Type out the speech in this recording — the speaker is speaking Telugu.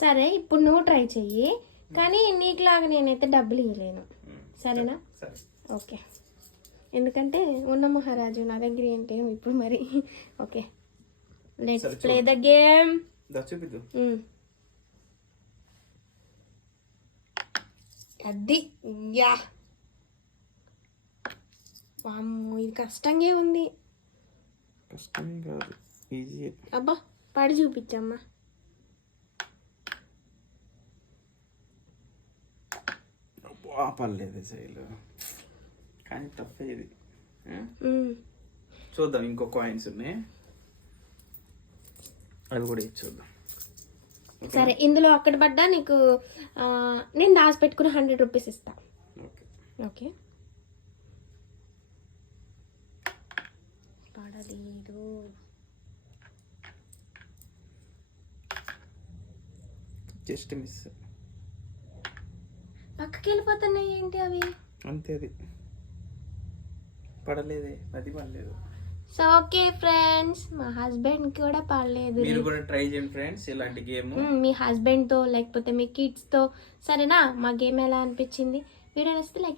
సరే ఇప్పుడు నువ్వు ట్రై చెయ్యి, కానీ నీకులాగా నేనైతే డబ్బులు ఇవ్వలేను, సరేనా? సరే. ఓకే, ఎందుకంటే ఉన్న మహారాజు నా దగ్గర ఏంటి ఇప్పుడు మరి. Okay, let's play the game. చూపిద్దు. అది యా, వామ్మో ఇది కష్టంగా ఉంది. కష్టమే కాదు, ఈజీ. అబ్బా పడి చూపించమ్మా. పర్లేదు శైలు, కానీ తప్పే ఇది. చూద్దాం, ఇంకో కాయిన్స్ ఉన్నాయి, అవి కూడా ఇచ్చి చూద్దాం. సరే, ఇందులో ఒక్కటి పడ్డా నీకు నేను దాచి పెట్టుకుని 100 రూపీస్ ఇస్తా. ఓకే, పడలేదు. Just miss. పక్కకి వెళ్ళిపోతున్నాయి ఏంటి అవి? అంతే, అది పడలేదే, అది పడలేదు. సో ఓకే ఫ్రెండ్స్, మా హస్బెండ్ కూడా పడలేదు. మీరు కూడా ట్రై చేయండి ఫ్రెండ్స్ ఇలాంటి గేమ్ మీ హస్బెండ్ తో లేకపోతే మీ కిడ్స్ తో, సరేనా? మా గేమ్ ఎలా అనిపించింది? వీడియో నచ్చితే లైక్